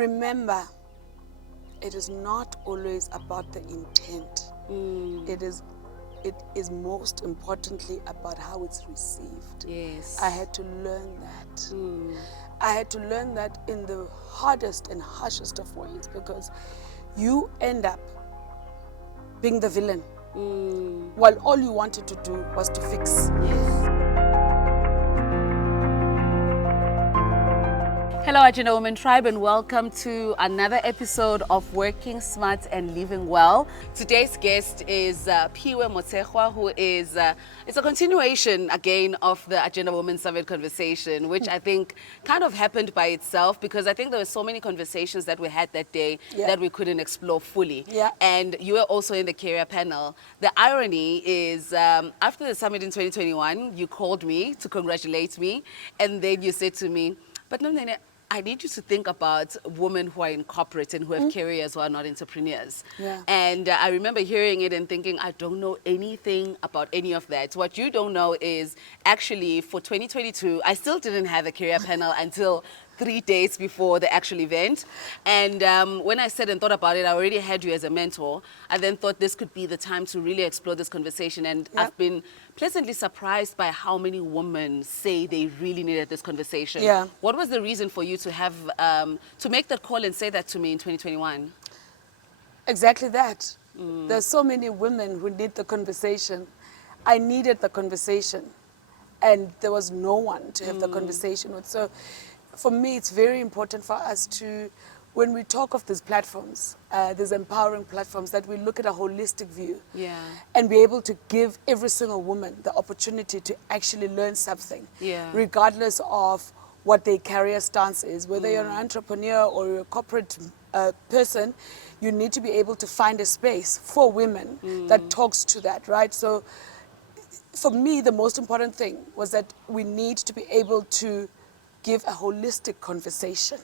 remember, it is not always about the intent. It is most importantly about how it's received. Yes. I had to learn that. I had to learn that in the hardest and harshest of ways, because you end up being the villain while all you wanted to do was to fix. Yes. Hello, Agenda Women Tribe, and welcome to another episode of Working Smart and Living Well. Today's guest is Piwe Motshegoa, who is, it's a continuation again of the Agenda Women Summit conversation, which I think kind of happened by itself, because I think there were so many conversations that we had that day that we couldn't explore fully. And you were also in the career panel. The irony is, after the summit in 2021, you called me to congratulate me, and then you said to me, but no, I need you to think about women who are in corporate and who have careers who are not entrepreneurs. And I remember hearing it and thinking, I don't know anything about any of that. What you don't know is actually for 2022, I still didn't have a career panel until 3 days before the actual event. And when I said and thought about it, I already had you as a mentor. I then thought this could be the time to really explore this conversation. And I've been pleasantly surprised by how many women say they really needed this conversation. What was the reason for you to have, to make that call and say that to me in 2021? Exactly that. There's so many women who need the conversation. I needed the conversation, and there was no one to have the conversation with. So for me, it's very important for us to, when we talk of these platforms, these empowering platforms, that we look at a holistic view and be able to give every single woman the opportunity to actually learn something, regardless of what their career stance is. Whether you're an entrepreneur or you're a corporate person, you need to be able to find a space for women that talks to that, right? So for me, the most important thing was that we need to be able to give a holistic conversation,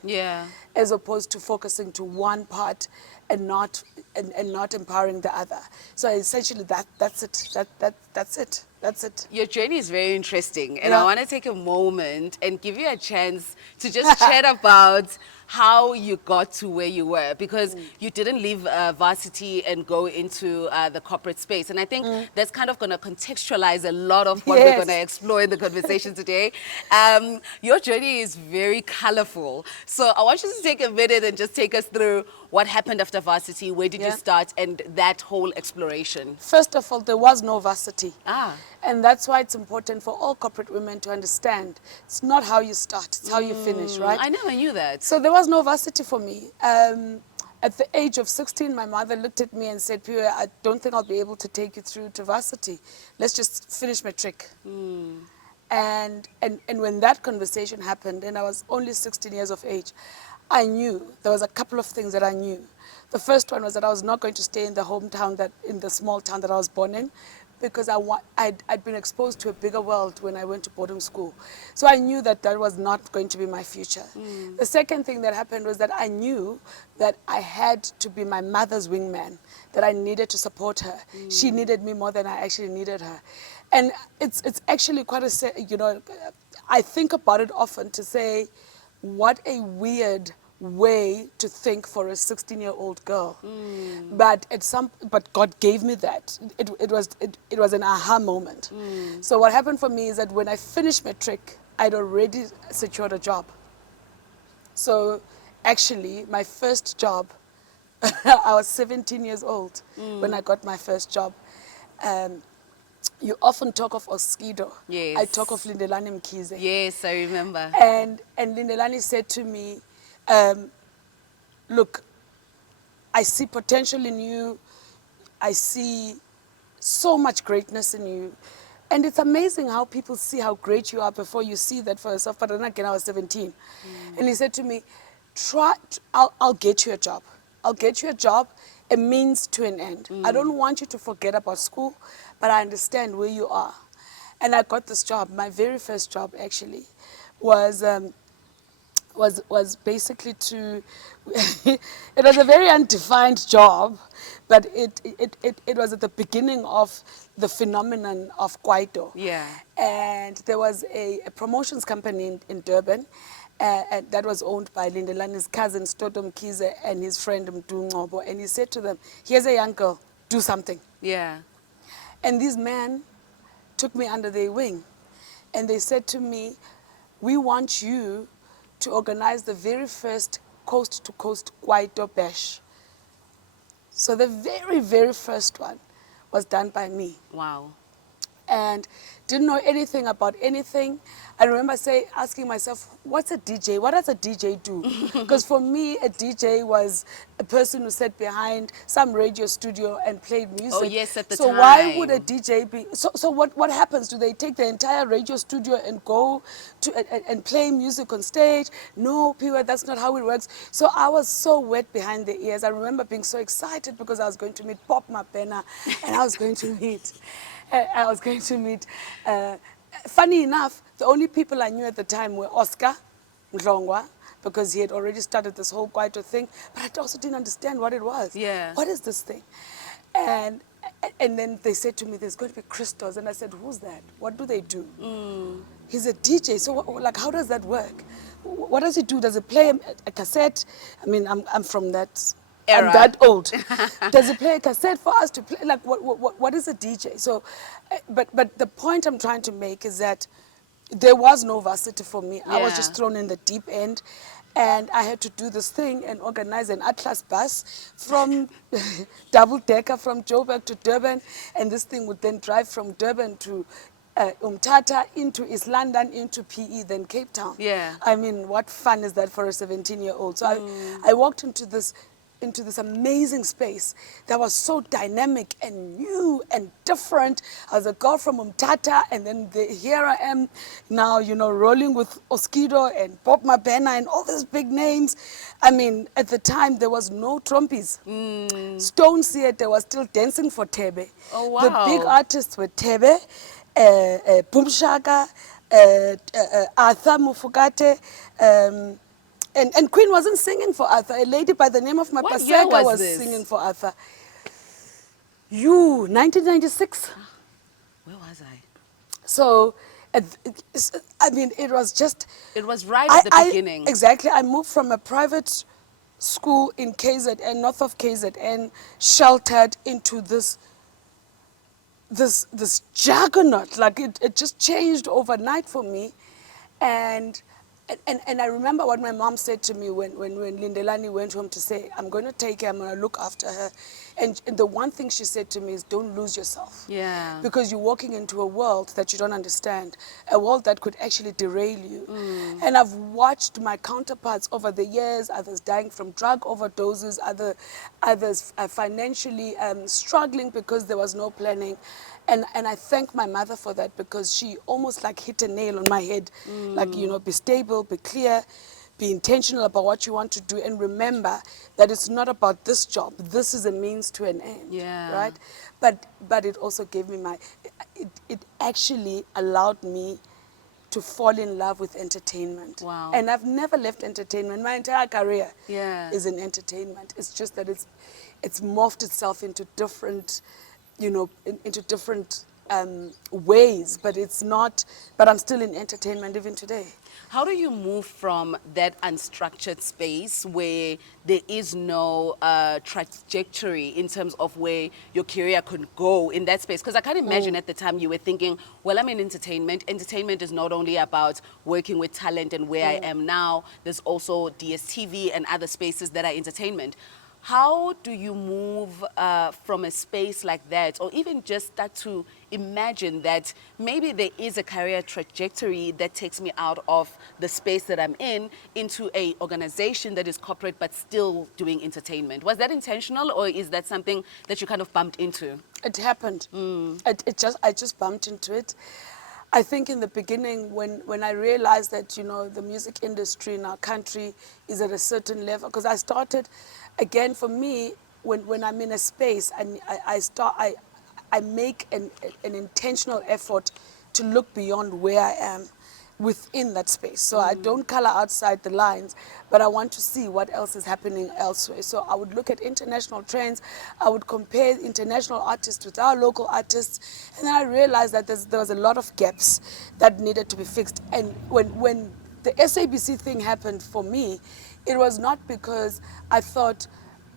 as opposed to focusing to one part and not empowering the other. So essentially, that's it. Your journey is very interesting, and I want to take a moment and give you a chance to just chat about how you got to where you were, because you didn't leave varsity and go into the corporate space. And I think that's kind of going to contextualize a lot of what we're going to explore in the conversation today. Your journey is very colorful. So I want you to take a minute and just take us through what happened after varsity, where did you start, and that whole exploration. First of all, there was no varsity. And that's why it's important for all corporate women to understand it's not how you start, it's how you finish, right? I never knew that. So there was no varsity for me. At the age of 16, my mother looked at me and said, Piwe, I don't think I'll be able to take you through to varsity. Let's just finish matric. And when that conversation happened, and I was only 16 years of age, I knew there was a couple of things that I knew. The first one was that I was not going to stay in the hometown, in the small town that I was born in, because I'd been exposed to a bigger world when I went to boarding school. So I knew that that was not going to be my future. The second thing that happened was that I knew that I had to be my mother's wingman, that I needed to support her. She needed me more than I actually needed her. And it's actually quite I think about it often to say, what a weird way to think for a 16-year-old girl. But God gave me that. It was an aha moment. So what happened for me is that when I finished matric, I'd already secured a job. So actually, my first job, I was 17 years old when I got my first job. You often talk of Oskido. I talk of Lindelani Mkhize. Yes, I remember. And Lindelani said to me, look, I see potential in you. I see so much greatness in you. And it's amazing how people see how great you are before you see that for yourself. But then again, I was 17. And he said to me, I'll get you a job. I'll get you a job, a means to an end. I don't want you to forget about school, but I understand where you are. And I got this job. My very first job, actually, was basically to, it was a very undefined job, but it was at the beginning of the phenomenon of Kwaito. Yeah. And there was a promotions company in Durban, and that was owned by Lindelani's cousin, Stotom Kize, and his friend Mdu Ngobo. And he said to them, here's a young girl, do something. Yeah. And these men took me under their wing. And they said to me, we want you to organize the very first coast-to-coast Kwaito Bash. So the very, very first one was done by me. Wow. And didn't know anything about anything. I remember asking myself, what's a DJ? What does a DJ do? Because for me, a DJ was a person who sat behind some radio studio and played music. Oh, yes, at the so why would a time. DJ be? So what happens? Do they take the entire radio studio and go to and play music on stage? No, Piwe, that's not how it works. So I was so wet behind the ears. I remember being so excited because I was going to meet Pop Mapena and I was going to meet. Funny enough, the only people I knew at the time were Oscar Mdlongwa, because he had already started this whole Kwaito thing, but I also didn't understand what it was. Yeah. What is this thing? And then they said to me, there's going to be Christos. And I said, who's that? What do they do? He's a DJ. So like, how does that work? What does he do? Does he play a cassette? I mean, I'm from that Era. I'm that old. Does he play a cassette for us to play? Like, what is a DJ? So, but the point I'm trying to make is that there was no varsity for me. I was just Yeah. thrown in the deep end. And I had to do this thing and organize an Atlas bus from double decker from Joburg to Durban. And this thing would then drive from Durban to Umtata into East London, into PE, then Cape Town. Yeah. I mean, what fun is that for a 17-year-old? So I walked into this amazing space that was so dynamic and new and different. I was a girl from Umtata, and then here I am now, rolling with Oskido and Bob Mabena and all these big names. I mean, at the time, there was no trompies. Stone Theatre was still dancing for Tebe. Oh, The wow. big artists were Tebe, Boom Shaka, Arthur Mufukate, and Queen wasn't singing for Arthur. A lady by the name of What year Mapaseka was was this? singing for Arthur. 1996. Where was I? So, I mean, it was just... It was right at the beginning. Exactly. I moved from a private school in KZN, north of KZN, sheltered into this juggernaut. Like, it just changed overnight for me. And I remember what my mom said to me when Lindelani went home to say, I'm going to take her, I'm going to look after her. And the one thing she said to me is, don't lose yourself. Yeah. Because you're walking into a world that you don't understand, a world that could actually derail you. And I've watched my counterparts over the years, others dying from drug overdoses, others financially struggling because there was no planning. And I thank my mother for that, because she almost like hit a nail on my head. Like, be stable, be clear, be intentional about what you want to do, and remember that it's not about this job. This is a means to an end. Yeah. Right? But it also gave me it actually allowed me to fall in love with entertainment. Wow. And I've never left entertainment. My entire career Yeah. is in entertainment. It's just that it's morphed itself into different, into different ways, but it's not, but I'm still in entertainment even today. How do you move from that unstructured space where there is no trajectory in terms of where your career could go in that space? Because I can't imagine at the time you were thinking, well, I'm in entertainment. Entertainment is not only about working with talent and where I am now, there's also DSTV and other spaces that are entertainment. How do you move from a space like that, or even just start to imagine that maybe there is a career trajectory that takes me out of the space that I'm in into a organization that is corporate but still doing entertainment? Was that intentional, or is that something that you kind of bumped into? It happened. I just bumped into it. I think in the beginning, when I realized that, the music industry in our country is at a certain level, because I started, again, for me, when I'm in a space, and I make an intentional effort to look beyond where I am within that space. So I don't color outside the lines, but I want to see what else is happening elsewhere. So I would look at international trends, I would compare international artists with our local artists, and then I realized that there was a lot of gaps that needed to be fixed. And when the SABC thing happened for me, it was not because I thought,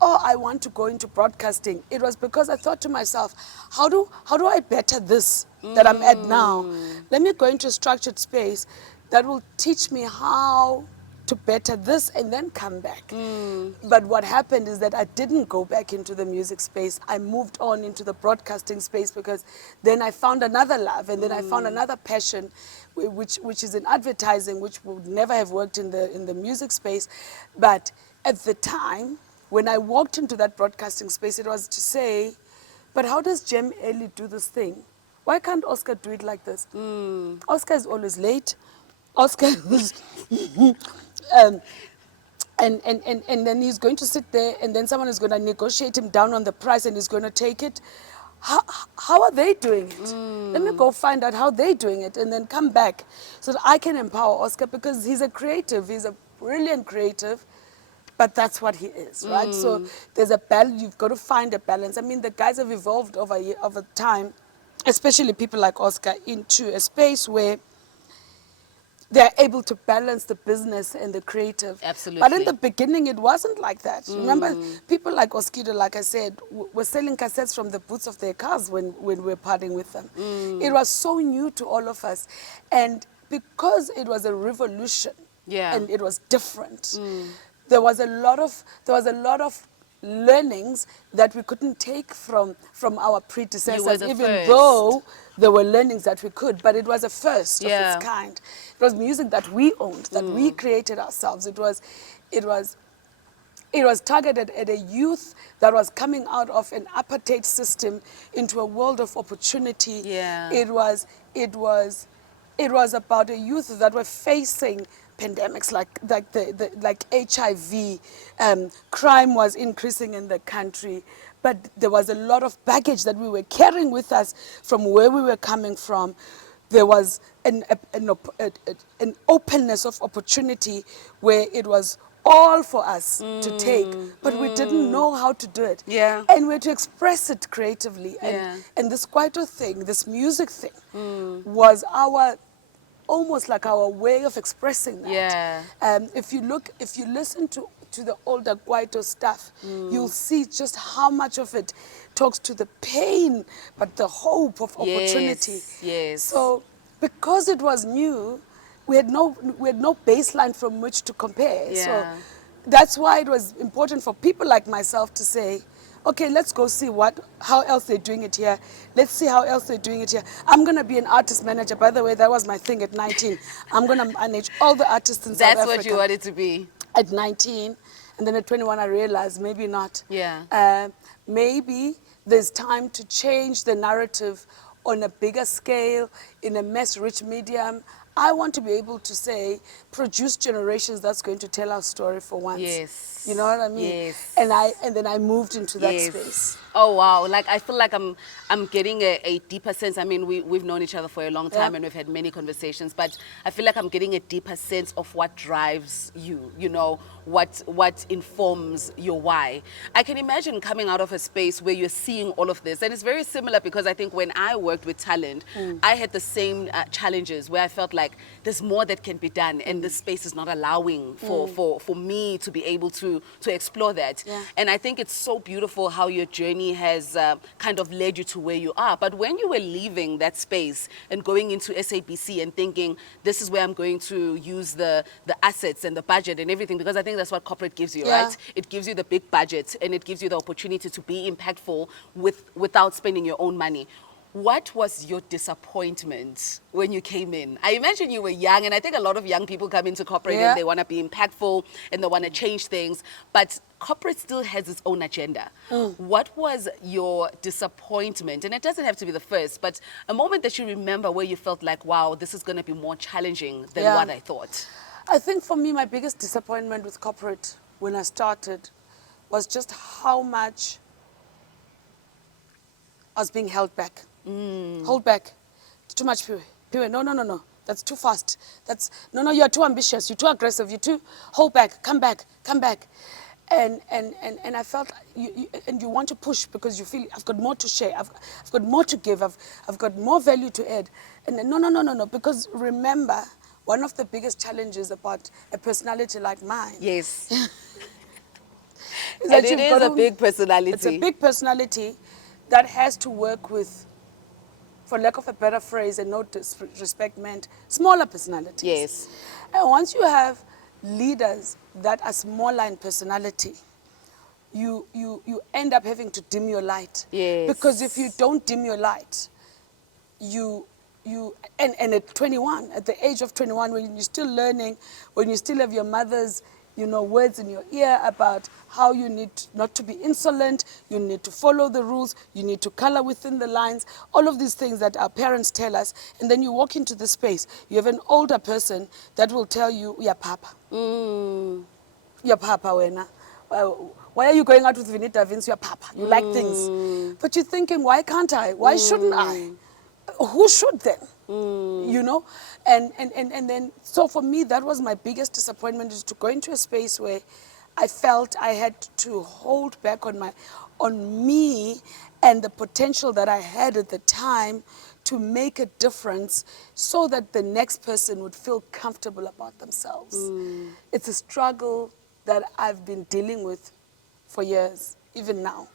oh, I want to go into broadcasting. It was because I thought to myself, how do I better this that I'm at now? Let me go into a structured space that will teach me how to better this and then come back. But what happened is that I didn't go back into the music space. I moved on into the broadcasting space because then I found another love and then I found another passion, which is in advertising, which would never have worked in the music space. But at the time, when I walked into that broadcasting space, it was to say, but how does Jem Ellie do this thing? Why can't Oscar do it like this? Oscar is always late. Oscar is um, and then he's going to sit there and then someone is going to negotiate him down on the price and he's going to take it. How are they doing it? Let me go find out how they're doing it and then come back so that I can empower Oscar, because he's a creative. He's a brilliant creative, but that's what he is, right? So there's a balance. You've got to find a balance. I mean, the guys have evolved over time, especially people like Oscar, into a space where they're able to balance the business and the creative. Absolutely. But in the beginning, it wasn't like that. Remember, people like Oskido, like I said, were selling cassettes from the boots of their cars when we were partying with them. It was so new to all of us. And because it was a revolution, Yeah. and it was different, there was a lot of learnings that we couldn't take from our predecessors, the even first. though there were learnings that we could, but it was a first of Yeah. its kind. It was music that we owned, that we created ourselves. It was targeted at a youth that was coming out of an apartheid system into a world of opportunity. Yeah. It was about a youth that were facing pandemics like HIV. Crime was increasing in the country, but there was a lot of baggage that we were carrying with us from where we were coming from. There was an openness of opportunity where it was all for us to take, but we didn't know how to do it. Yeah. And we had to express it creatively. Yeah. And this Kwaito thing, this music thing, was almost like our way of expressing that. Yeah. If you listen to the older Kwaito stuff, you'll see just how much of it talks to the pain, but the hope of opportunity. Yes. So because it was new, we had no baseline from which to compare. Yeah. So that's why it was important for people like myself to say, okay, let's go see how else they're doing it here. Let's see how else they're doing it here. I'm going to be an artist manager. By the way, that was my thing at 19. I'm going to manage all the artists in South Africa. That's what you wanted to be. At 19. And then at 21, I realized maybe not. Yeah. Maybe there's time to change the narrative on a bigger scale, in a mass-rich medium. I want to be able to say, produce generations that's going to tell our story for once. Yes. You know what I mean? Yes. And then I moved into that Yes. space. Oh wow! Like I feel like I'm getting a deeper sense. I mean, we've known each other for a long time, Yeah. and we've had many conversations. But I feel like I'm getting a deeper sense of what drives you. You know, what informs your why. I can imagine coming out of a space where you're seeing all of this, and it's very similar because I think when I worked with talent, I had the same challenges where I felt like there's more that can be done, and this space is not allowing for me to be able to explore that. Yeah. And I think it's so beautiful how your journey has kind of led you to where you are. But when you were leaving that space and going into SABC and thinking, this is where I'm going to use the assets and the budget and everything, because I think that's what corporate gives you, Yeah. right? It gives you the big budget and it gives you the opportunity to be impactful without spending your own money. What was your disappointment when you came in? I imagine you were young, and I think a lot of young people come into corporate Yeah. and they want to be impactful and they want to change things, but corporate still has its own agenda. What was your disappointment? And it doesn't have to be the first, but a moment that you remember where you felt like, wow, this is going to be more challenging than Yeah. what I thought. I think for me, my biggest disappointment with corporate when I started was just how much I was being held back. Hold back. Too much, Piwe. Piwe, no. That's too fast. No, you're too ambitious. You're too aggressive. You're too, hold back, come back. And I felt, you want to push because you feel, I've got more to share. I've got more to give. I've got more value to add. And then, no. Because remember, one of the biggest challenges about a personality like mine Yes. is And that it you've is got a to, big it's a personality. big personality that has to work with, for lack of a better phrase and no disrespect meant, smaller personalities. Yes. And once you have leaders that are smaller in personality, you end up having to dim your light. Yes. Because if you don't dim your light, and at 21, at the age of 21, when you're still learning, when you still have your mother's words in your ear about how you need not to be insolent, you need to follow the rules, you need to color within the lines, all of these things that our parents tell us, and then you walk into the space, you have an older person that will tell you, "Yeah, papa, yeah, papa, wena. Why are you going out with Vinita Vince? You're papa. You like things." But you're thinking, why can't I? Why shouldn't I? Who should then? You know? And then, so for me, that was my biggest disappointment, is to go into a space where I felt I had to hold back on me and the potential that I had at the time to make a difference so that the next person would feel comfortable about themselves. It's a struggle that I've been dealing with for years, even now.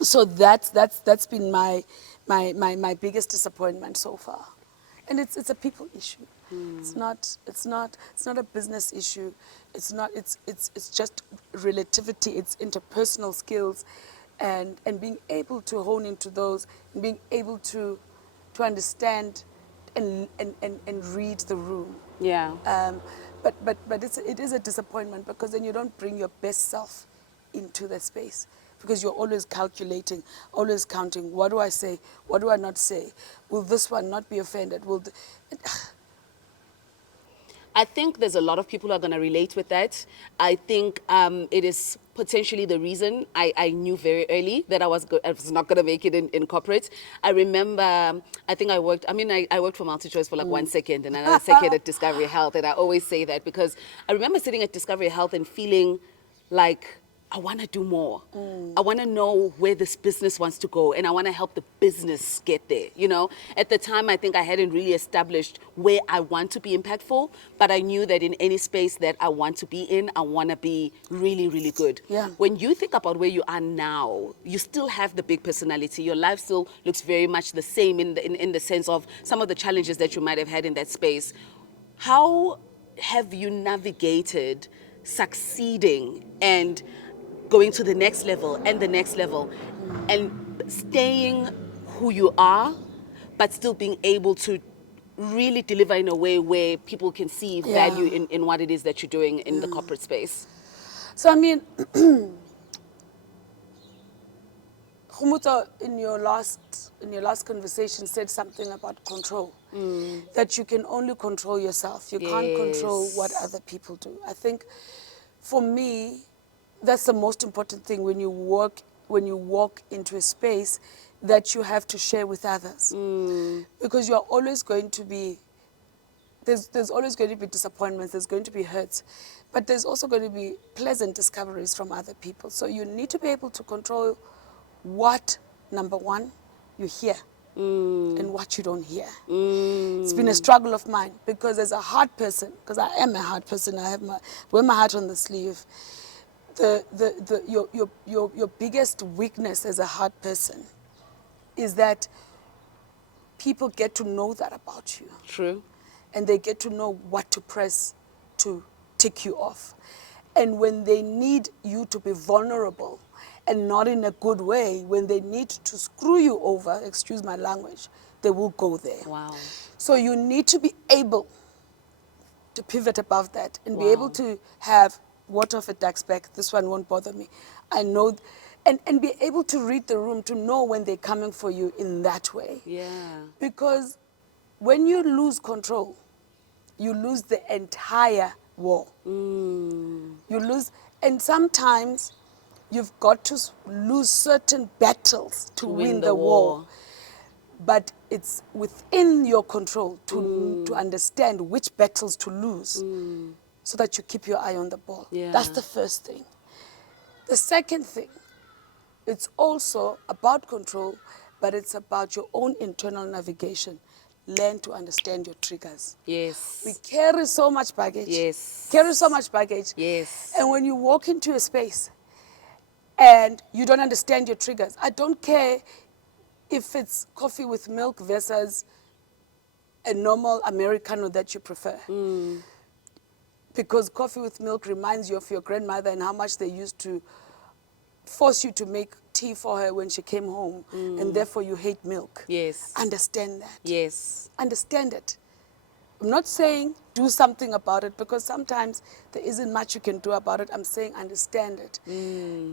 So that's been my biggest disappointment so far, and it's a people issue. It's not a business issue. It's just relativity. It's interpersonal skills, and being able to hone into those, and being able to understand and read the room. Yeah. But it is a disappointment, because then you don't bring your best self into that space, because you're always calculating, always counting. What do I say? What do I not say? Will this one not be offended? I think there's a lot of people who are going to relate with that. I think it is potentially the reason I knew very early that I was not going to make it in corporate. I remember, I think I worked for MultiChoice for like 1 second, and another second at Discovery Health. And I always say that because I remember sitting at Discovery Health and feeling like, I want to do more. I want to know where this business wants to go, and I want to help the business get there. At the time, I think I hadn't really established where I want to be impactful, but I knew that in any space that I want to be in, I want to be really, really good. Yeah. When you think about where you are now, you still have the big personality. Your life still looks very much the same in the sense of some of the challenges that you might have had in that space. How have you navigated succeeding and going to the next level and the next level, and staying who you are, but still being able to really deliver in a way where people can see value in what it is that you're doing in the corporate space? So I mean, Khumuto, in your last conversation, said something about control. That you can only control yourself. You can't control what Yes. other people do. I think, for me, that's the most important thing when you walk into a space that you have to share with others. Because you're always going to be, there's always going to be disappointments, there's going to be hurts, but there's also going to be pleasant discoveries from other people. So you need to be able to control what, number one, you hear and what you don't hear. It's been a struggle of mine, because as a hard person, because I am a hard person, wear my heart on the sleeve. Your biggest weakness as a hard person is that people get to know that about you. True. And they get to know what to press to tick you off. And when they need you to be vulnerable, and not in a good way, when they need to screw you over, excuse my language, they will go there. Wow. So you need to be able to pivot above that and be Wow. able to have water off a duck's back. This one won't bother me. I know, and be able to read the room, to know when they're coming for you in that way. Yeah. Because when you lose control, you lose the entire war. You lose, and sometimes you've got to lose certain battles to win the war. But it's within your control to understand which battles to lose, so that you keep your eye on the ball. Yeah. That's the first thing. The second thing, it's also about control, but it's about your own internal navigation. learn to understand your triggers. Yes. We carry so much baggage. Yes. Carry so much baggage. Yes. And when you walk into a space and you don't understand your triggers, I don't care if it's coffee with milk versus a normal Americano that you prefer. Because coffee with milk reminds you of your grandmother and how much they used to force you to make tea for her when she came home, and therefore you hate milk. Yes. Understand that. Yes. Understand it. I'm not saying do something about it, because sometimes there isn't much you can do about it. I'm saying understand it.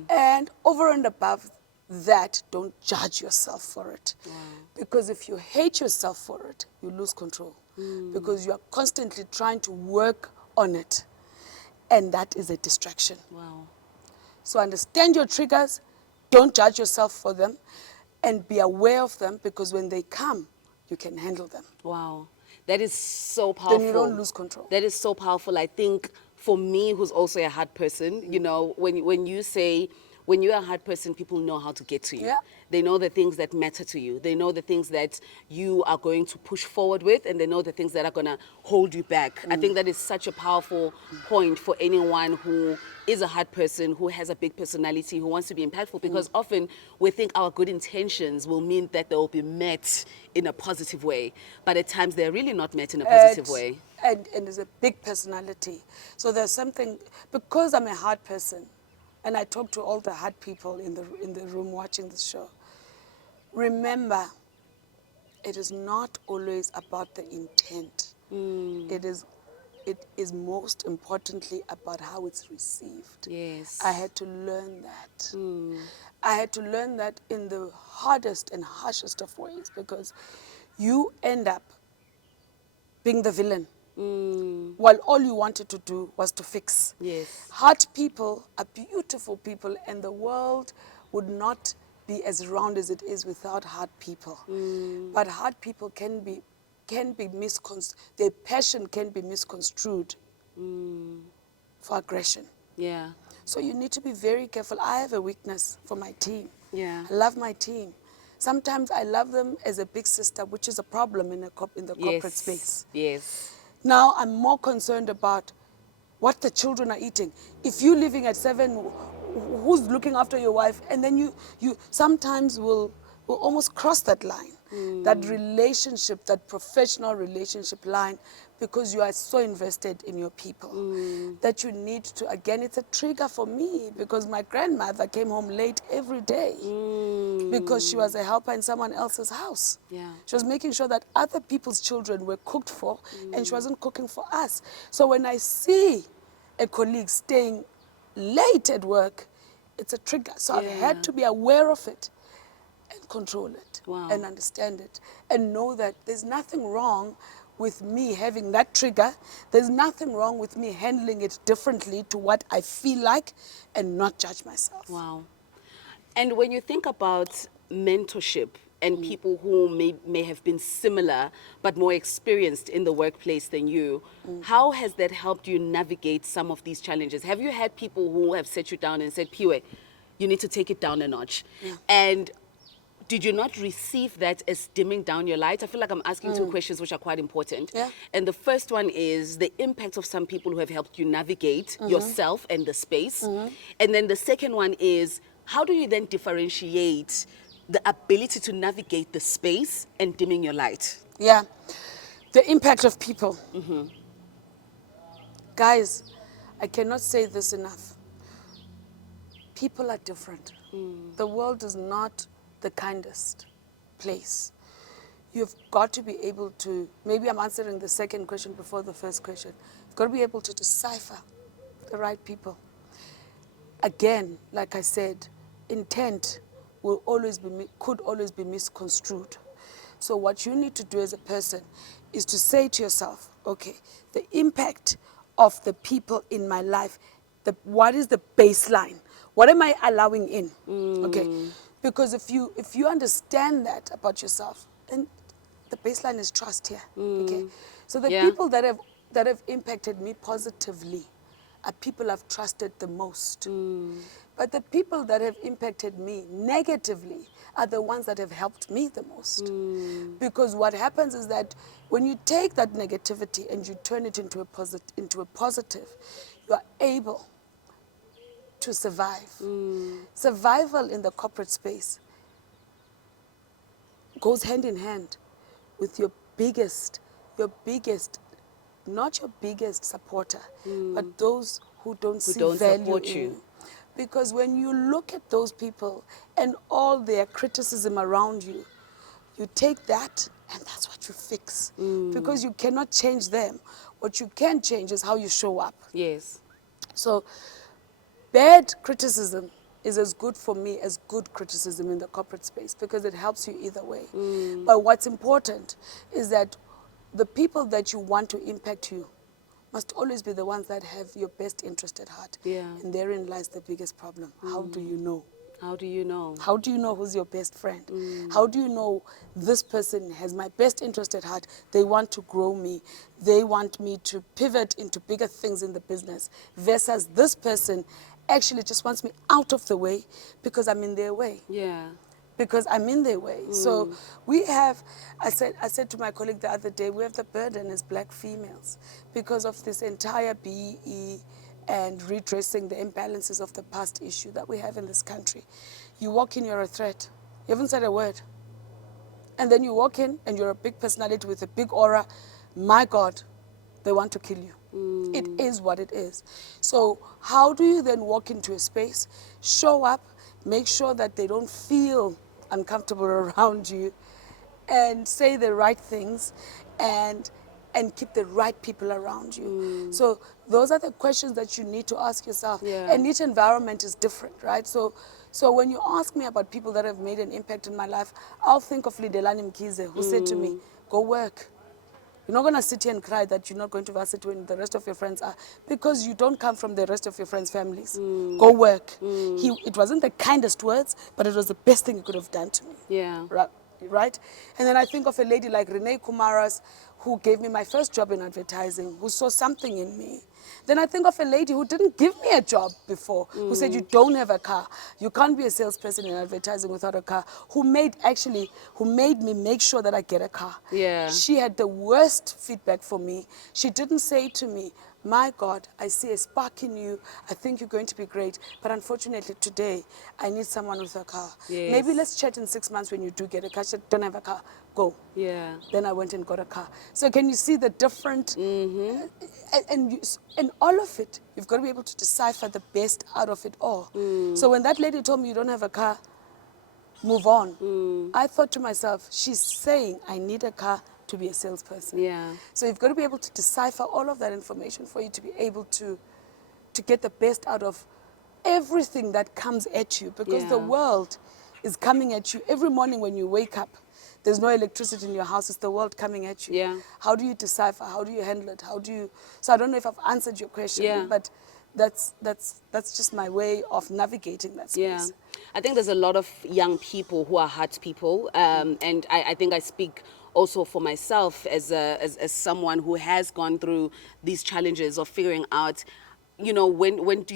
And over and above that, don't judge yourself for it. Because if you hate yourself for it, you lose control. Because you are constantly trying to work on it. And that is a distraction. Wow. So understand your triggers, don't judge yourself for them, and be aware of them, because when they come, you can handle them. Wow. That is so powerful. Then you don't lose control. That is so powerful. I think for me, who's also a hard person, you know, when you say, when you're a hard person, people know how to get to you. Yeah. They know the things that matter to you. They know the things that you are going to push forward with, and they know the things that are going to hold you back. I think that is such a powerful point for anyone who is a hard person, who has a big personality, who wants to be impactful, because often we think our good intentions will mean that they will be met in a positive way, but at times they're really not met in a positive way. And it's a big personality. So there's something, because I'm a hard person, and I talk to all the hard people in the room watching this show, remember, it is not always about the intent. It is most importantly about how it's received. Yes. I had to learn that. I had to learn that in the hardest and harshest of ways, because you end up being the villain, while all you wanted to do was to fix. Yes. Hard people are beautiful people, and the world would not be as round as it is without hard people. But hard people can be their passion can be misconstrued for aggression. Yeah. So you need to be very careful. I have a weakness for my team. Yeah. I love my team. Sometimes I love them as a big sister, which is a problem in the corporate space. Yes. Now I'm more concerned about what the children are eating. If you're living at 7, who's looking after your wife? And then you sometimes will almost cross that line, that relationship, that professional relationship line, because you are so invested in your people that you need to, again, it's a trigger for me, because my grandmother came home late every day because she was a helper in someone else's house. Yeah. She was making sure that other people's children were cooked for, and she wasn't cooking for us. So when I see a colleague staying late at work, it's a trigger. So I've had to be aware of it and control it. Wow. And understand it, and know that there's nothing wrong with me having that trigger. There's nothing wrong with me handling it differently to what I feel like, and not judge myself. Wow. And when you think about mentorship and people who may have been similar but more experienced in the workplace than you, how has that helped you navigate some of these challenges? Have you had people who have set you down and said, Piwe, you need to take it down a notch? And did you not receive that as dimming down your light? I feel like I'm asking two questions which are quite important. Yeah. And the first one is the impact of some people who have helped you navigate yourself and the space. And then the second one is, how do you then differentiate the ability to navigate the space and dimming your light? Yeah. The impact of people. Guys, I cannot say this enough. People are different. The world is not the kindest place. You've got to be able to, maybe I'm answering the second question before the first question. You've got to be able to decipher the right people. Again, like I said, intent could always be misconstrued. So what you need to do as a person is to say to yourself, okay, the impact of the people in my life, what is the baseline? What am I allowing in? Okay, because if you understand that about yourself, then the baseline is trust here. Okay, so the people that have impacted me positively, are people I've trusted the most. But the people that have impacted me negatively are the ones that have helped me the most. Because what happens is that when you take that negativity and you turn it into a positive, you are able to survive. Survival in the corporate space goes hand in hand with your biggest, not your biggest supporter, but those who don't Who see don't value support in you. you. Because when you look at those people and all their criticism around you, you take that and that's what you fix. Because you cannot change them. What you can change is how you show up. Yes. So bad criticism is as good for me as good criticism in the corporate space because it helps you either way. But what's important is that the people that you want to impact you must always be the ones that have your best interest at heart. Yeah. And therein lies the biggest problem. How do you know? How do you know? How do you know who's your best friend? How do you know this person has my best interest at heart? They want to grow me. They want me to pivot into bigger things in the business versus this person actually just wants me out of the way because I'm in their way. Yeah. Because I'm in their way. So we have, I said to my colleague the other day, we have the burden as black females because of this entire BEE and redressing the imbalances of the past issue that we have in this country. You walk in, you're a threat. You haven't said a word. And then you walk in and you're a big personality with a big aura. My God, they want to kill you. It is what it is. So how do you then walk into a space, show up, make sure that they don't feel uncomfortable around you, and say the right things, and keep the right people around you. So those are the questions that you need to ask yourself. Yeah. And each environment is different, right? So when you ask me about people that have made an impact in my life, I'll think of Lidelani Mkize, who said to me, go work. You're not going to sit here and cry that you're not going to varsity when the rest of your friends are, because you don't come from the rest of your friends' families. Go work. It wasn't the kindest words, but it was the best thing he could have done to me. Yeah. Right? And then I think of a lady like Renee Kumaras, who gave me my first job in advertising, who saw something in me. Then I think of a lady who didn't give me a job before, who said, you don't have a car. You can't be a salesperson in advertising without a car. Who made me make sure that I get a car. Yeah. She had the worst feedback for me. She didn't say to me, my God, I see a spark in you. I think you're going to be great. But unfortunately today, I need someone with a car. Yes. Maybe let's chat in 6 months when you do get a car. She said, don't have a car. Go. Yeah. Then I went and got a car. So can you see the different, and all of it, you've got to be able to decipher the best out of it all. So when that lady told me you don't have a car, move on. I thought to myself, she's saying I need a car to be a salesperson. Yeah. So you've got to be able to decipher all of that information for you to be able to get the best out of everything that comes at you, because the Yeah. world is coming at you every morning when you wake up. There's no electricity in your house. It's the world coming at you. Yeah. How do you decipher? How do you handle it? So I don't know if I've answered your question, Yeah. but that's just my way of navigating that space. Yeah. I think there's a lot of young people who are heart people, and I think I speak also for myself as someone who has gone through these challenges of figuring out, when do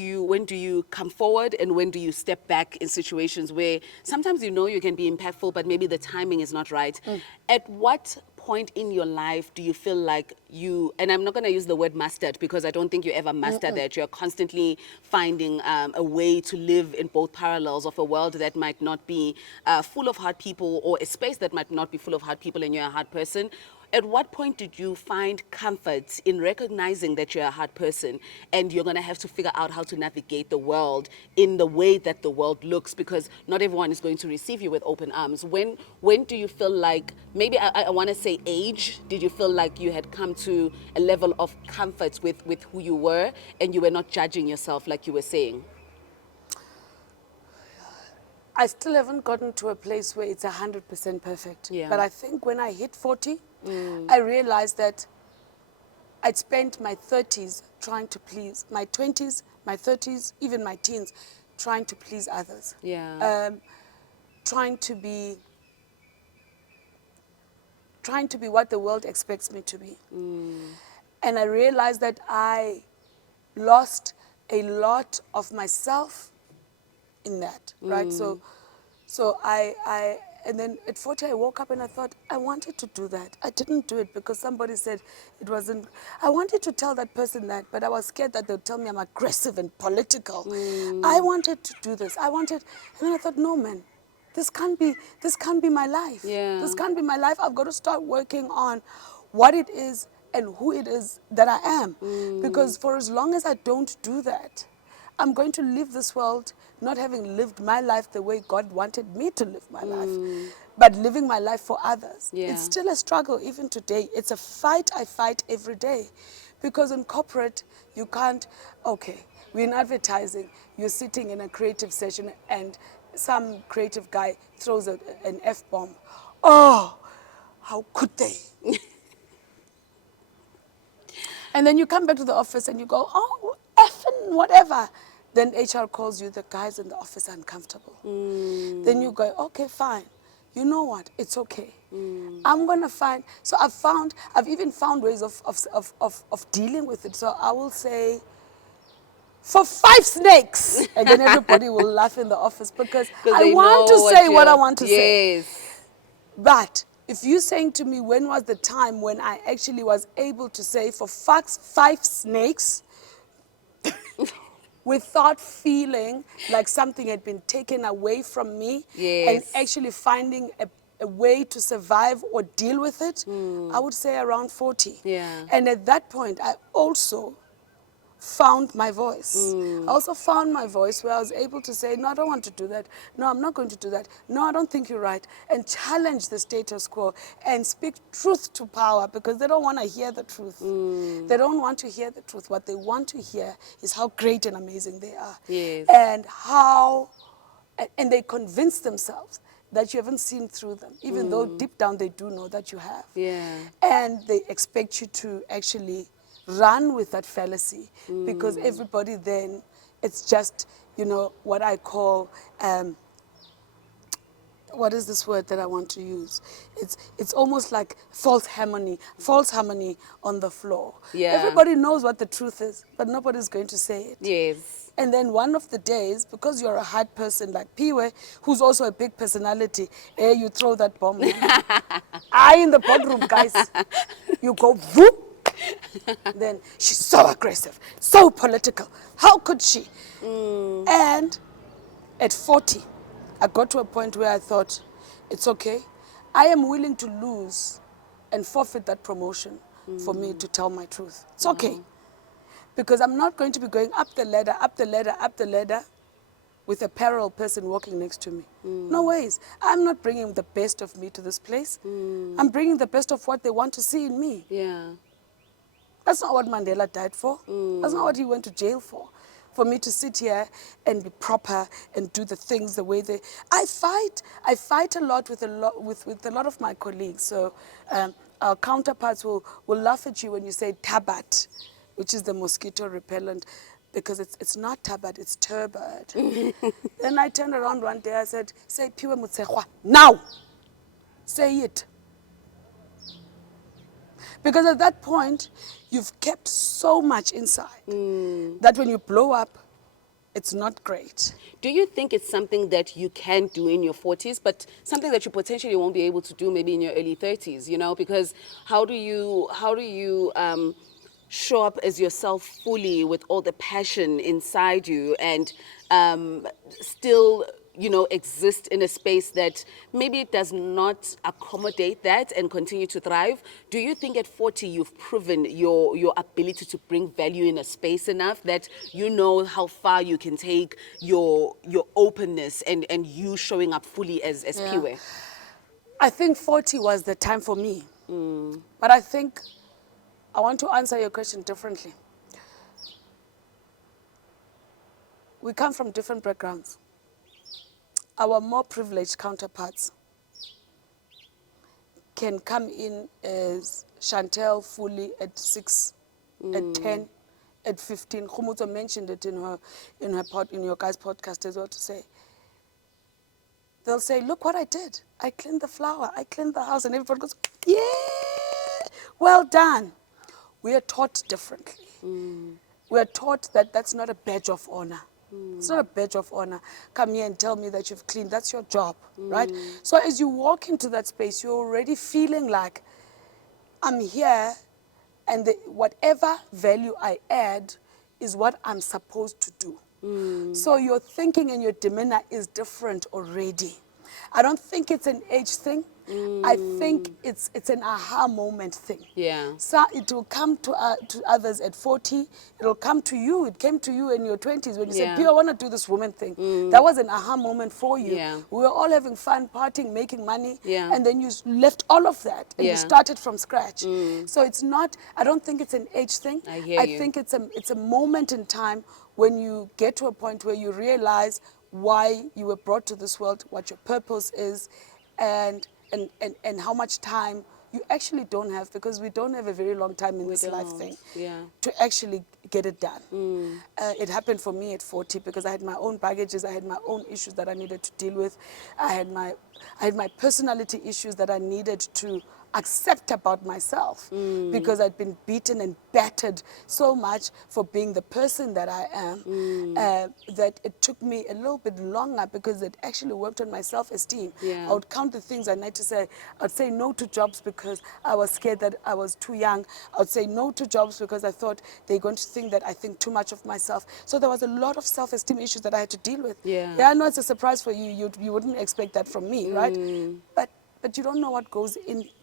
you come forward and when do you step back in situations where sometimes you can be impactful, but maybe the timing is not right. At what point in your life do you feel like and I'm not going to use the word mastered, because I don't think you ever master that. You're constantly finding a way to live in both parallels of a world that might not be full of hard people, or a space that might not be full of hard people and you're a hard person. At what point did you find comfort in recognizing that you're a hard person and you're going to have to figure out how to navigate the world in the way that the world looks, because not everyone is going to receive you with open arms? When do you feel like, maybe I want to say age, did you feel like you had come to a level of comfort with who you were and you were not judging yourself like you were saying? I still haven't gotten to a place where it's 100% perfect. Yeah. But I think when I hit 40, I realized that I'd spent my 30s trying to please, my 20s, my 30s, even my teens, trying to please others. Yeah. Trying to be what the world expects me to be. And I realized that I lost a lot of myself in that, right? So and then at 40 I woke up and I thought, I wanted to do that. I didn't do it because somebody said it wasn't. I wanted to tell that person that, but I was scared that they'd tell me I'm aggressive and political. I wanted to do this. And then I thought, no, man, this can't be my life. Yeah. This can't be my life. I've got to start working on what it is and who it is that I am. Because for as long as I don't do that, I'm going to leave this world not having lived my life the way God wanted me to live my life, but living my life for others. Yeah. It's still a struggle even today. It's a fight I fight every day. Because in corporate, you can't, okay, we're in advertising, you're sitting in a creative session and some creative guy throws an F-bomb. Oh, how could they? And then you come back to the office and you go, oh, effing whatever. Then HR calls you, the guys in the office are uncomfortable. Then you go, okay, fine. You know what? It's okay. I'm going to find, so I've even found ways of dealing with it. So I will say, for 5 snakes. And then everybody will laugh in the office because I they want know to say what I you're- want to say. Yes. But if you're saying to me, when was the time when I actually was able to say, for 5 snakes, without feeling like something had been taken away from me, and Yes. actually finding a way to survive or deal with it, I would say around 40. Yeah. And at that point, I also found my voice. I also found my voice where I was able to say, no, I don't want to do that. No, I'm not going to do that. No, I don't think you're right. And challenge the status quo and speak truth to power because they don't want to hear the truth. They don't want to hear the truth. What they want to hear is how great and amazing they are. Yes. And they convince themselves that you haven't seen through them, even though deep down they do know that you have. Yeah. And they expect you to actually run with that fallacy because everybody then, it's just, what I call, what is this word that I want to use? It's almost like false harmony on the floor. Yeah. Everybody knows what the truth is, but nobody's going to say it. Yes. And then one of the days, because you're a hard person like Piwe, who's also a big personality, you throw that bomb. Man. In the boardroom, guys, you go, whoop. Then she's so aggressive, so political. How could she? And at 40, I got to a point where I thought, it's okay. I am willing to lose and forfeit that promotion for me to tell my truth. It's okay. Because I'm not going to be going up the ladder with a parallel person walking next to me. No ways. I'm not bringing the best of me to this place. I'm bringing the best of what they want to see in me. Yeah. That's not what Mandela died for. That's not what he went to jail for. For me to sit here and be proper and do the things the way they. I fight a lot with a lot of my colleagues. So our counterparts will laugh at you when you say tabat, which is the mosquito repellent, because it's not tabat, it's turbid. Then I turned around one day, I said, say Piwe Motshegoa, now! Say it. Because at that point, you've kept so much inside that when you blow up, it's not great. Do you think it's something that you can do in your 40s, but something that you potentially won't be able to do maybe in your early 30s, Because how do you show up as yourself fully with all the passion inside you and still exist in a space that maybe it does not accommodate that and continue to thrive? Do you think at 40 you've proven your ability to bring value in a space enough that you know how far you can take your openness and you showing up fully as Piwe? I think 40 was the time for me. But I think I want to answer your question differently. We come from different backgrounds. Our more privileged counterparts can come in as Chantel fully at 6, at 10, at 15. Khumuto mentioned it in your guys' podcast as well to say. They'll say, look what I did. I cleaned the flower, I cleaned the house, and everybody goes, yeah, well done. We are taught differently. we're taught that that's not a badge of honor. It's not a badge of honor. Come here and tell me that you've cleaned. That's your job, right? So as you walk into that space, you're already feeling like, I'm here, and whatever value I add is what I'm supposed to do. So your thinking and your demeanor is different already. I don't think it's an age thing. I think it's an aha moment thing. Yeah. So it will come to others at 40. It will come to you. It came to you in your 20s when you said, Yeah. Pio, I want to do this woman thing. That was an aha moment for you. Yeah. We were all having fun, partying, making money. Yeah. And then you left all of that and Yeah. you started from scratch. So it's not, I don't think it's an age thing. I hear you. think it's a moment in time when you get to a point where you realize why you were brought to this world, what your purpose is, and how much time you actually don't have, because we don't have a very long time in We this life don't. thing Yeah. to actually get it done. It happened for me at 40 because I had my own baggages, I had my own issues that I needed to deal with. I had my personality issues that I needed to accept about myself, because I'd been beaten and battered so much for being the person that I am, that it took me a little bit longer, because it actually worked on my self-esteem. Yeah. I would count the things I need to say. I'd say no to jobs because I was scared that I was too young. I would say no to jobs because I thought they're going to think that I think too much of myself. So there was a lot of self-esteem issues that I had to deal with. Yeah. I know it's a surprise for you. You wouldn't expect that from me, right? But you don't know what goes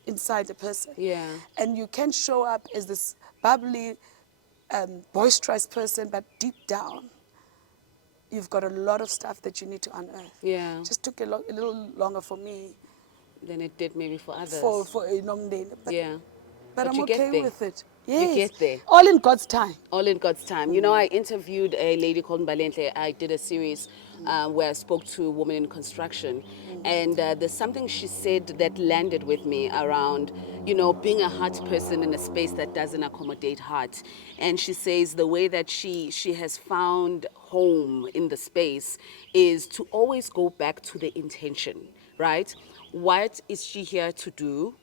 inside a person. Yeah. And you can show up as this bubbly, boisterous person, but deep down, you've got a lot of stuff that you need to unearth. Yeah. Just took a little longer for me, Than it did maybe for others. for a long day. But, Yeah. but I'm you get okay there. with it. You Yes. get there. All in God's time. All in God's time. You know, I interviewed a lady called Mbalenhle. I did a series where I spoke to women in construction. And there's something she said that landed with me around, you know, being a heart person in a space that doesn't accommodate heart. And she says the way that she has found home in the space is to always go back to the intention, right? What is she here to do?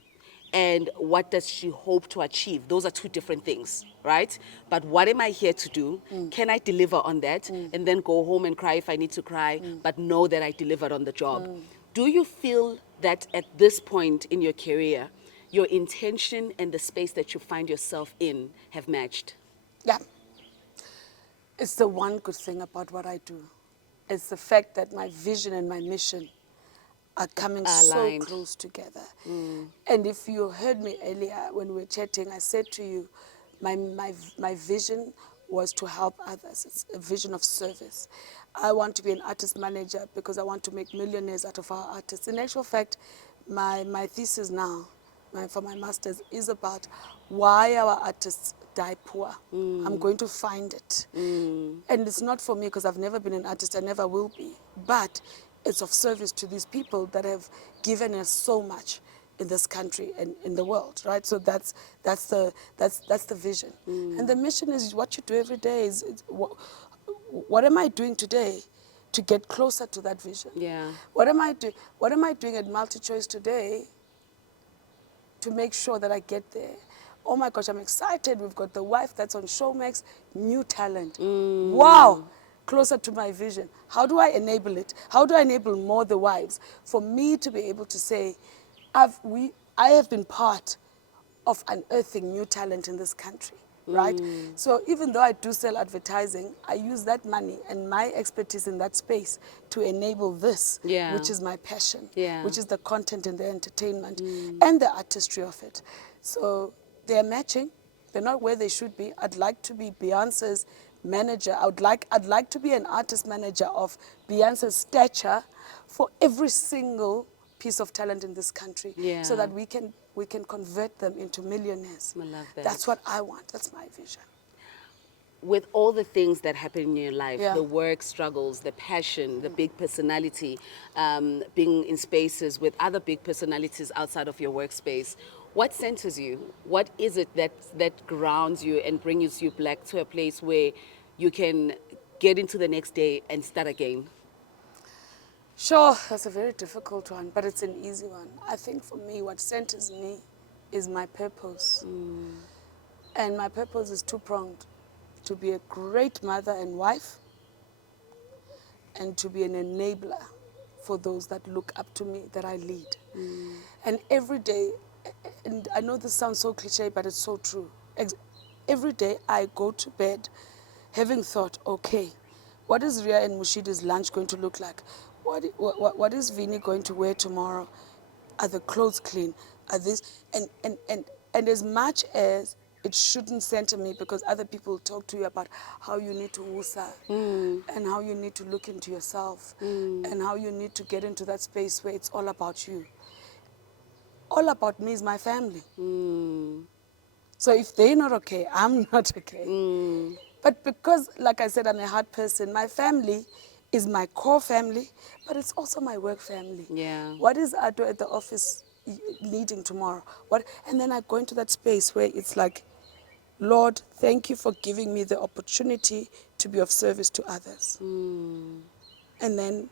And what does she hope to achieve? Those are two different things, right? But what am I here to do? Can I deliver on that? And then go home and cry if I need to cry, but know that I delivered on the job. Do you feel that at this point in your career, your intention and the space that you find yourself in have matched? Yeah. It's the one good thing about what I do. It's the fact that my vision and my mission are coming so Aligned. close together. And if you heard me earlier when we were chatting, I said to you, my vision was to help others. It's a vision of service. I want to be an artist manager because I want to make millionaires out of our artists. In actual fact, my thesis now, for my master's, is about why our artists die poor. I'm going to find it. And it's not for me because I've never been an artist, I never will be. But it's of service to these people that have given us so much in this country and in the world, right? So that's the vision. And the mission is what you do every day. What am I doing today to get closer to that vision? Yeah. What am I doing at MultiChoice today to make sure that I get there? Oh my gosh, I'm excited. We've got the wife that's on Showmax, new talent. Wow, closer to my vision. How do I enable it? How do I enable more the wives? For me to be able to say, I have been part of unearthing new talent in this country, right? So even though I do sell advertising, I use that money and my expertise in that space to enable this, Yeah. which is my passion, Yeah. which is the content and the entertainment and the artistry of it. So they're matching. They're not where they should be. I'd like to be Beyonce's manager. I'd like to be an artist manager of Beyonce's stature for every single piece of talent in this country, Yeah. so that we can convert them into millionaires. I love that. That's what I want. That's my vision. With all the things that happen in your life, Yeah. the work struggles, the passion, the big personality, being in spaces with other big personalities outside of your workspace, what centers you? What is it that grounds you and brings you back to a place where you can get into the next day and start again? Sure, that's a very difficult one, but it's an easy one. I think for me, what centers me is my purpose. And my purpose is two-pronged. to be a great mother and wife, and to be an enabler for those that look up to me, that I lead. And every day, and I know this sounds so cliche, but it's so true. Every day I go to bed having thought, okay, what is Ria and Mushidi's lunch going to look like? What is Vini going to wear tomorrow? Are the clothes clean? Are this and as much as it shouldn't center me, because other people talk to you about how you need to wusa and how you need to look into yourself and how you need to get into that space where it's all about you. All about me is my family. So if they're not okay, I'm not okay. But because, like I said, I'm a hard person, my family is my core family, but it's also my work family. Yeah. What is Ado at the office needing tomorrow? What? And then I go into that space where it's like, Lord, thank you for giving me the opportunity to be of service to others. And then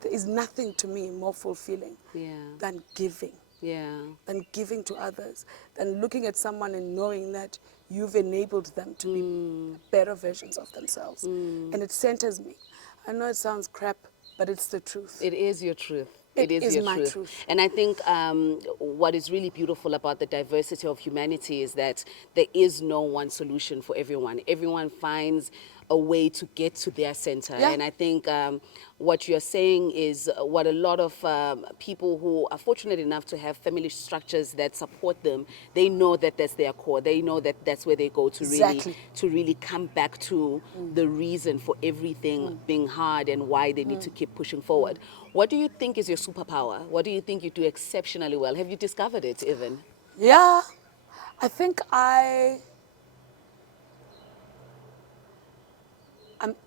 there is nothing to me more fulfilling Yeah. than giving. Yeah. Than giving to others, than looking at someone and knowing that you've enabled them to be better versions of themselves. And it centers me. I know it sounds crap, but it's the truth. It is your truth. It It is is your my truth. truth. And I think what is really beautiful about the diversity of humanity is that there is no one solution for everyone. Everyone finds a way to get to their center. Yeah. And I think what you're saying is what a lot of people who are fortunate enough to have family structures that support them, they know that that's their core. They know that that's where they go to Exactly. really come back to the reason for everything being hard and why they need to keep pushing forward. What do you think is your superpower? What do you think you do exceptionally well? Have you discovered it even? Yeah, I think I'm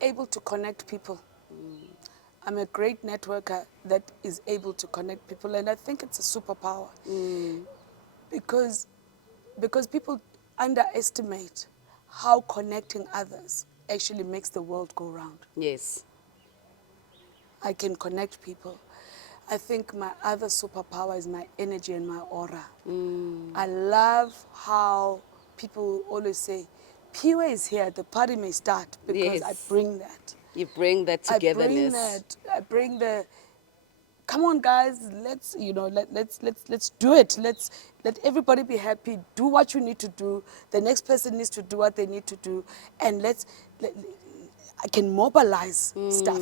able to connect people. I'm a great networker that is able to connect people, and I think it's a superpower. Because people underestimate how connecting others actually makes the world go round. Yes. I can connect people. I think my other superpower is my energy and my aura. I love how people always say, Piwe is here, the party may start, because I Yes. bring that. You bring that I bring togetherness. that. I bring the, come on guys, let's let's do it. Let everybody be happy. Do what you need to do. The next person needs to do what they need to do, and I can mobilize stuff,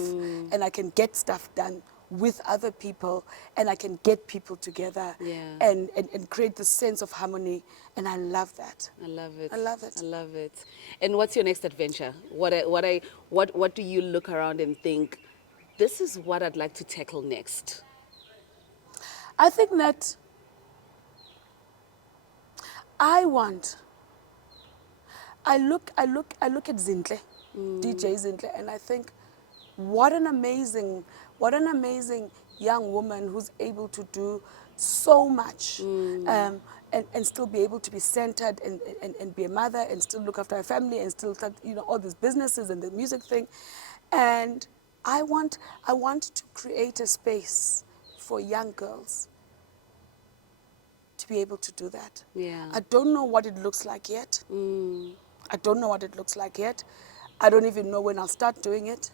and I can get stuff done with other people, and I can get people together, Yeah. and create this sense of harmony, and I love that. I love it. I love it. I love it. And what's your next adventure? What do you look around and think, this is what I'd like to tackle next? I think that I want. I look at Zintle, DJ Zintle, and I think, what an amazing young woman who's able to do so much, and still be able to be centered, and be a mother, and still look after her family, and still all these businesses and the music thing. And I want to create a space for young girls to be able to do that. Yeah. I don't know what it looks like yet. I don't know what it looks like yet. I don't even know when I'll start doing it,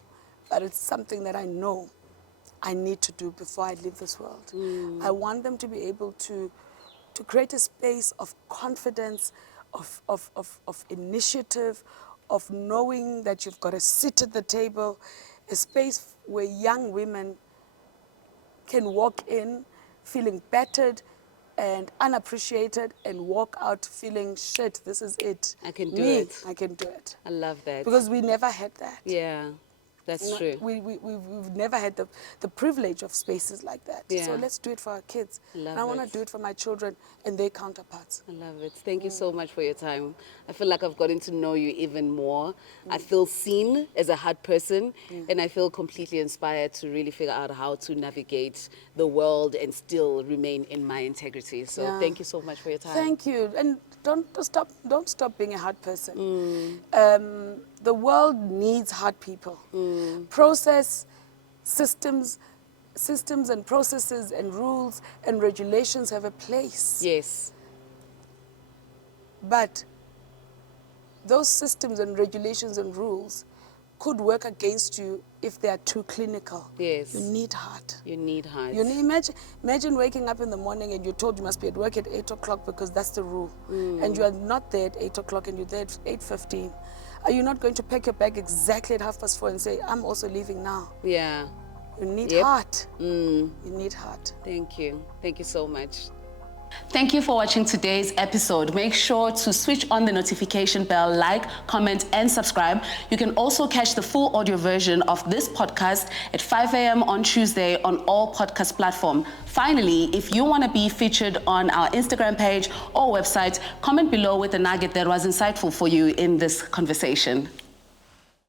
but it's something that I know I need to do before I leave this world. I want them to be able to create a space of confidence, of initiative, of knowing that you've got to sit at the table, a space where young women can walk in feeling battered and unappreciated, and walk out feeling, shit, this is it. I can do Me, it. I can do it. I love that. Because we never had that. Yeah, that's true. We've never had the privilege of spaces like that. Yeah. So let's do it for our kids. Love And I want to it. do it for my children and their counterparts. I love it. Thank you so much for your time. I feel like I've gotten to know you even more. I feel seen as a hard person, and I feel completely inspired to really figure out how to navigate the world and still remain in my integrity. So Yeah. thank you so much for your time. Thank you. And don't stop being a hard person. The world needs hard people. Process, systems and processes and rules and regulations have a place. Yes. But those systems and regulations and rules could work against you if they are too clinical. Yes. You need heart. You need heart. You need, imagine waking up in the morning and you're told you must be at work at 8 o'clock because that's the rule. And you are not there at 8 o'clock and you're there at 8:15. Are you not going to pack your bag exactly at 4:30 and say, I'm also leaving now? Yeah. You need Yep. heart. You need heart. Thank you. Thank you so much. Thank you for watching today's episode. Make sure to switch on the notification bell, like, comment, and subscribe. You can also catch the full audio version of this podcast at 5 a.m. on Tuesday on all podcast platforms. Finally, if you want to be featured on our Instagram page or website, comment below with a nugget that was insightful for you in this conversation.